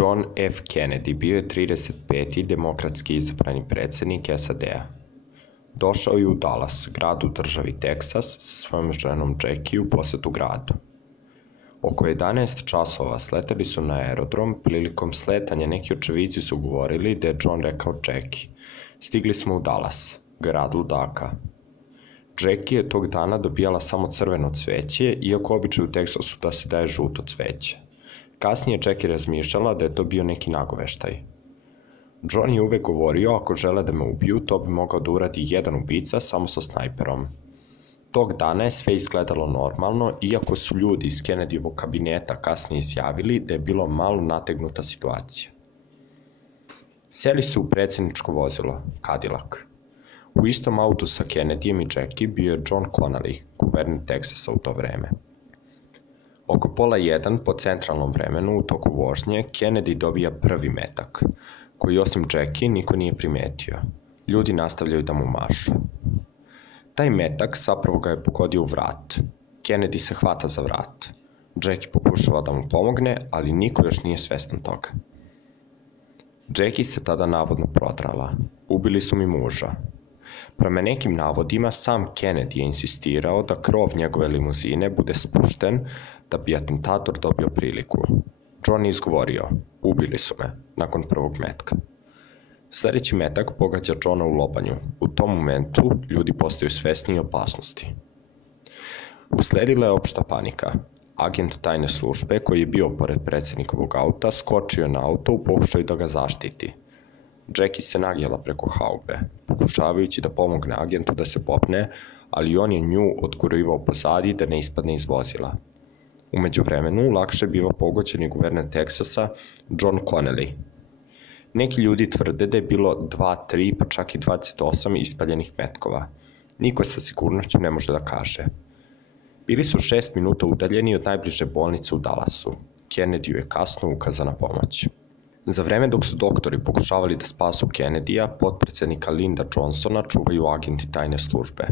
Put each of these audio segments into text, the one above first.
John F. Kennedy bio je 35. demokratski izabrani predsjednik SAD-a. Došao je u Dallas, grad u državi Teksas, sa svojom ženom Jackie u posjetu gradu. Oko 11 časova sleteli su na aerodrom. Prilikom sletanja neki očevici su govorili da je John rekao Jackie: "Stigli smo u Dallas, grad ludaka." Jackie je tog dana dobijala samo crveno cveće, iako običaj u Teksasu da se daje žuto cveće. Kasnije Jackie razmišljala da je to bio neki nagoveštaj. John je uvek govorio: "Ako žele da me ubiju, to bi mogao da uradi jedan ubica samo sa snajperom." Tog dana je sve izgledalo normalno, iako su ljudi iz Kennedyjevog kabineta kasnije izjavili da je bilo malo nategnuta situacija. Seli su u predsjedničko vozilo, Cadillac. U istom autu sa Kennedyjem i Jackie bio je John Connally, guverner Teksasa u to vreme. Oko 12:30 po centralnom vremenu u toku vožnje, Kennedy dobija prvi metak, koji osim Jackie niko nije primetio. Ljudi nastavljaju da mu mašu. Taj metak zapravo ga je pogodio u vrat. Kennedy se hvata za vrat. Jackie pokušava da mu pomogne, ali niko još nije svestan toga. Jackie se tada navodno prodrala. "Ubili su mi muža." Prema nekim navodima, sam Kennedy je insistirao da krov njegove limuzine bude spušten da bi atentator dobio priliku. John je izgovorio: "Ubili su me," nakon prvog metka. Sljedeći metak pogađa Johna u lobanju. U tom momentu ljudi postaju svesni opasnosti. Usledila je opšta panika. Agent tajne službe, koji je bio pored predsjednikovog auta, skočio je na auto u pokušaju da ga zaštiti. Jackie se nagjela preko haube, pokušavajući da pomogne agentu da se popne, ali on je nju odgurivao pozadi da ne ispadne iz vozila. U međuvremenu lakše biva pogođen i guverner Teksasa, John Connally. Neki ljudi tvrde da je bilo 2, 3, pa čak i 28 ispaljenih metkova. Niko sa sigurnošću ne može da kaže. Bili su 6 minuta udaljeni od najbliže bolnice u Dallasu. Kennedyu je kasno ukazana pomoć. Za vreme dok su doktori pokušavali da spasu Kennedyja, potpredsjednika Linda Johnsona čuvaju agenti tajne službe,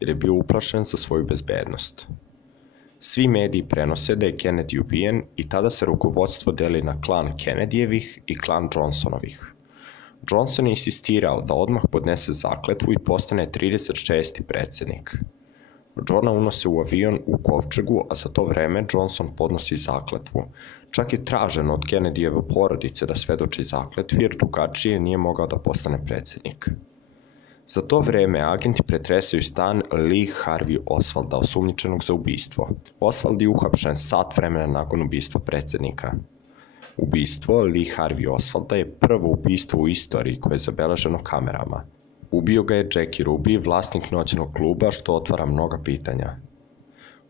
jer je bio uplašen za svoju bezbednost. Svi mediji prenose da je Kennedy ubijen i tada se rukovodstvo deli na klan Kennedyjevih i klan Johnsonovih. Johnson je insistirao da odmah podnese zakletvu i postane 36. predsjednik. Johna unose u avion u kovčegu, a za to vreme Johnson podnosi zakletvu. Čak je traženo od Kennedyjeve porodice da svedoči zakletvi, jer drugačije nije mogao da postane predsjednik. Za to vreme agenti pretresaju stan Lee Harvey Oswalda, osumnjičenog za ubistvo. Oswald je uhapšen sat vremena nakon ubistva predsjednika. Ubistvo Lee Harvey Oswalda je prvo ubistvo u istoriji koje je zabeleženo kamerama. Ubio ga je Jackie Ruby, vlasnik noćnog kluba, što otvara mnoga pitanja.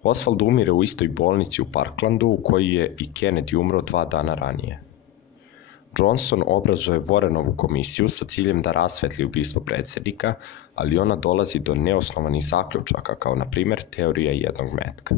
Oswald umire u istoj bolnici u Parklandu u kojoj je i Kennedy umro 2 dana ranije. Johnson obrazuje Warrenovu komisiju sa ciljem da rasvetli ubistvo predsjednika, ali ona dolazi do neosnovanih zaključaka, kao na primjer teorija jednog metka.